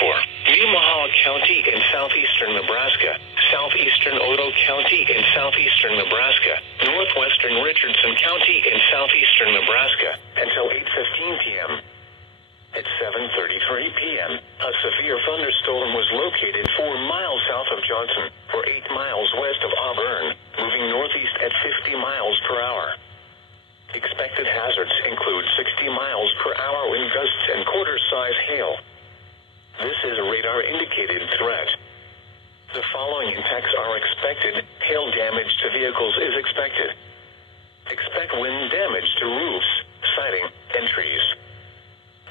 for Nemaha County in southeastern Nebraska, southeastern Otoe County in southeastern Nebraska, northwestern Richardson County in southeastern Nebraska, until 8:15 p.m. At 7:33 p.m., a severe thunderstorm was located 4 miles south of Johnson, or 8 miles west of Auburn, moving northeast at 50 miles per hour. Expected hazards include 60 miles per hour wind gusts and quarter-size hail. This is a radar-indicated threat. The following impacts are expected. Hail damage to vehicles is expected. Expect wind damage to roofs, siding, and trees.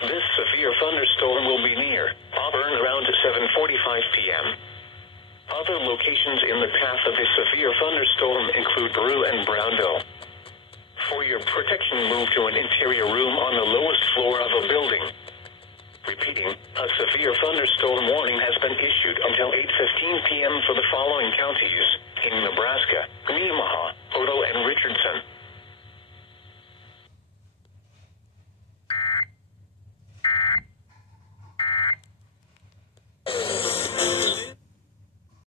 This severe thunderstorm will be near Auburn around 7:45 p.m. Other locations in the path of this severe thunderstorm include Peru and Brownville. For your protection, move to an interior room on the lowest floor of a building. Repeating, a severe thunderstorm warning has been issued until 8:15 p.m. for the following counties in Nebraska: Nemaha, Otoe, and Richardson.